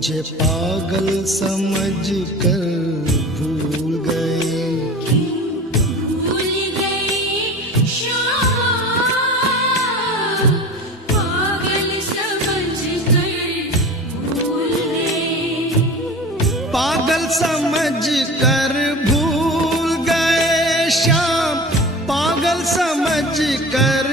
मुझे पागल समझ कर भूल गए। भूल गए श्याम, पागल समझ कर भूल गए। पागल समझ कर भूल गए श्याम, पागल समझ कर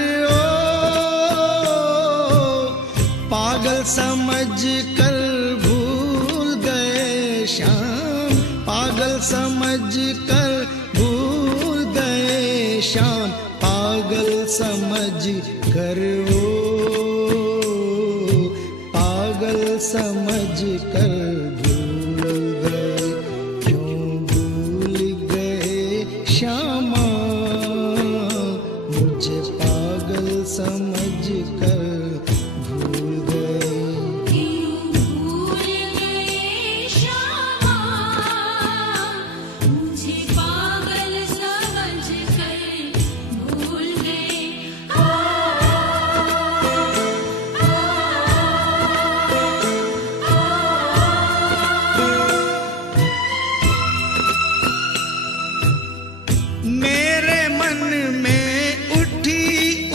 पागल समझ कर भूल गए श्याम, पागल समझ कर भूल गए श्याम, पागल समझ कर पागल समझ कर भूल गए। क्यों भूल गए श्यामा, मुझे पागल समझ कर भूल गए। भूल गए श्यामा, मुझे पागल समझ कर भूल गए। मेरे मन में उठी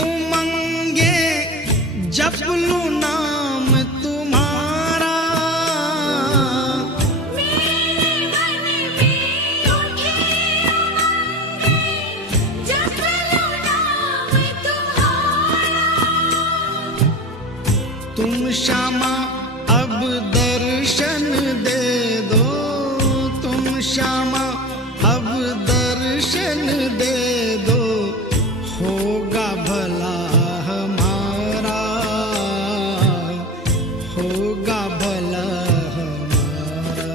उमंगे, जप लूं नाम तुम्हारा। मेरे मन में उठी उमंगे, जप लूं नाम तुम्हारा। तुम श्यामा अब दर्शन दे दो, तुम श्यामा अब दर्शन दे दो, होगा भला हमारा, होगा भला हमारा।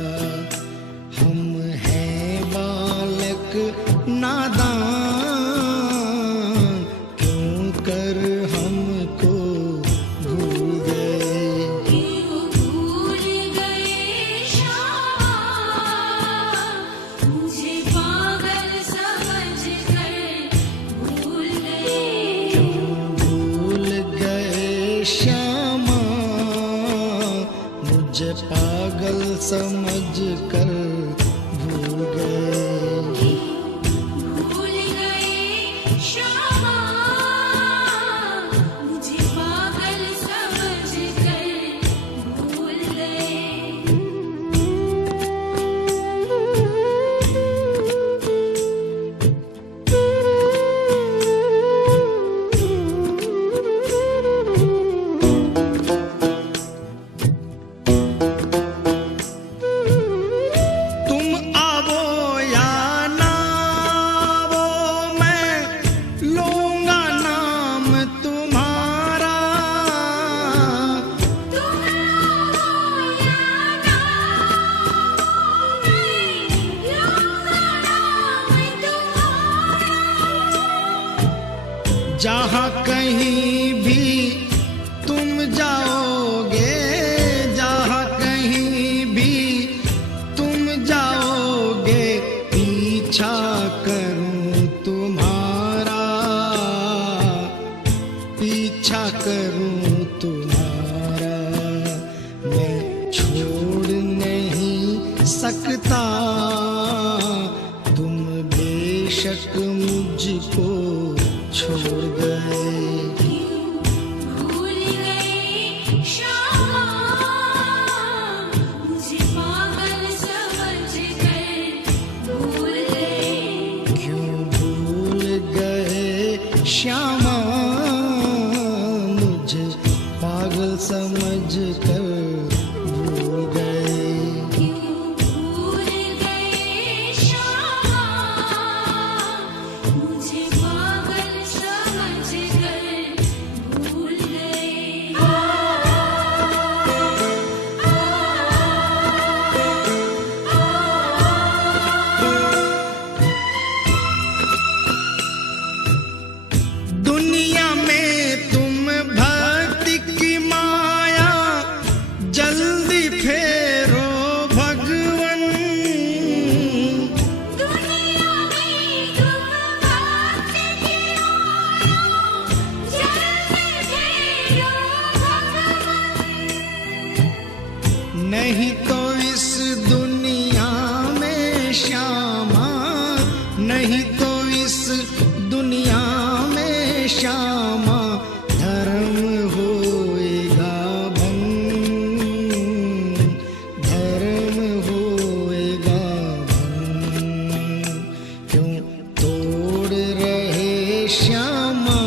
हम हैं बालक नादान, क्यों कर हमको भूल गए। क्यों भूल गए श्यामा, मुझे पागल समझ कर भूल गए। भूल गए श्यामा, मुझे पागल समझ कर भूल गए। भूल गए श्यामा, मुझे पागल समझ कर भूल गए। तुम आवो या ना आवो, मैं लूंगा नाम तुम्हारा। तुम आओ या ना आओ, मैं लूंगा नाम तुम्हारा। जहाँ कहीं भी तुम जाओगे, जहाँ कहीं भी तुम जाओगे, पीछा करूं तुम्हारा, पीछा करूं तुम्हारा। मैं छोड़ नहीं सकता, तुम बेशक मुझको छोड़ गए। भूल गए श्यामा, मुझे पागल समझ कर भूल गए। क्यों भूल गए श्यामा, मुझे पागल समझ कर भूल गए। भूल गए श्यामा, मुझे पागल समझ कर भूल गए। दुनिया में तुम भक्ति की माया नहीं तो इस दुनिया में श्यामा, नहीं तो इस दुनिया में श्यामा धर्म होएगा भंग, धर्म होएगा भंग। क्यों तोड़ रहे श्यामा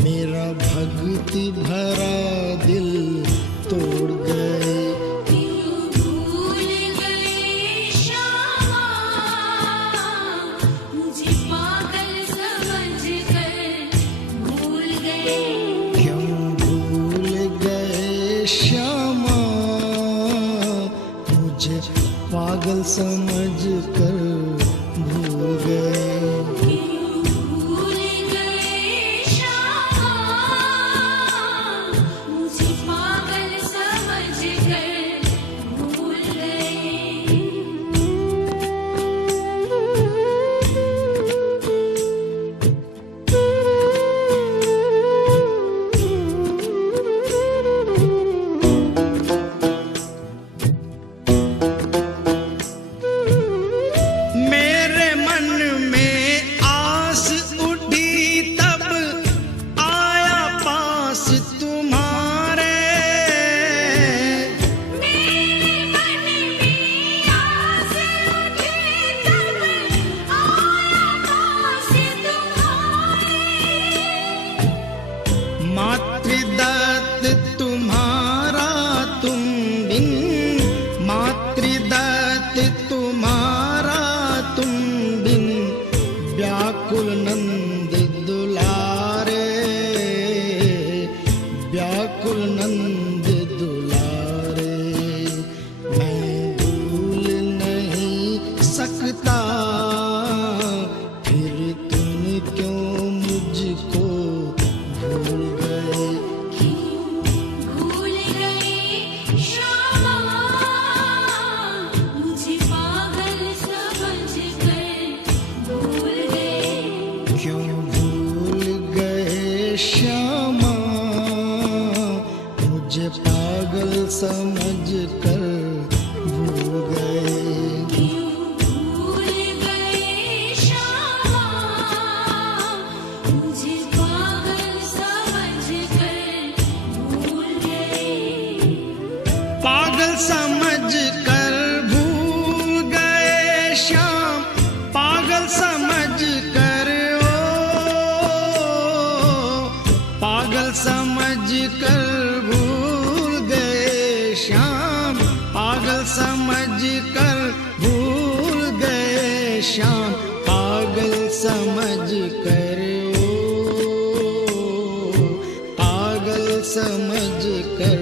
मेरा भक्ति भरा दिल तोड़ गए। क्यों भूल गए श्यामा, मुझे पागल समझकर भूल गए। क्यों भूल गए श्यामा मुझे पागल समझ कर भूल गए। क्यों भूल गए श्यामा, मुझे पागल समझकर भूल गए। मेरे मन में आस उठी तब आया पास तुम्हारे। मेरे मन में आस उठी तब आया पास तुम्हारे। मातृदत्त तुम्हारा तुम बिन, मातृदत्त तुम्हारा तुम बिन व्याकुल नंद दुलारे, व्याकुल नंद दुलारे। मैं भूल नहीं सकता फिर तुम क्यों मुझको भूल गए। क्यों भूल गए श्यामा, मुझे पागल समझकर भूल गए। क्यों भूल गए श्यामा मुझे पागल समझ कर भूल गए। क्यों भूल गए श्यामा, मुझे पागल समझकर भूल गए। पागल समझ कर भूल गए श्याम, पागल समझ कर पागल समझ कर भूल गए श्याम, पागल समझ कर भूल गए श्याम, पागल समझ कर पागल समझ कर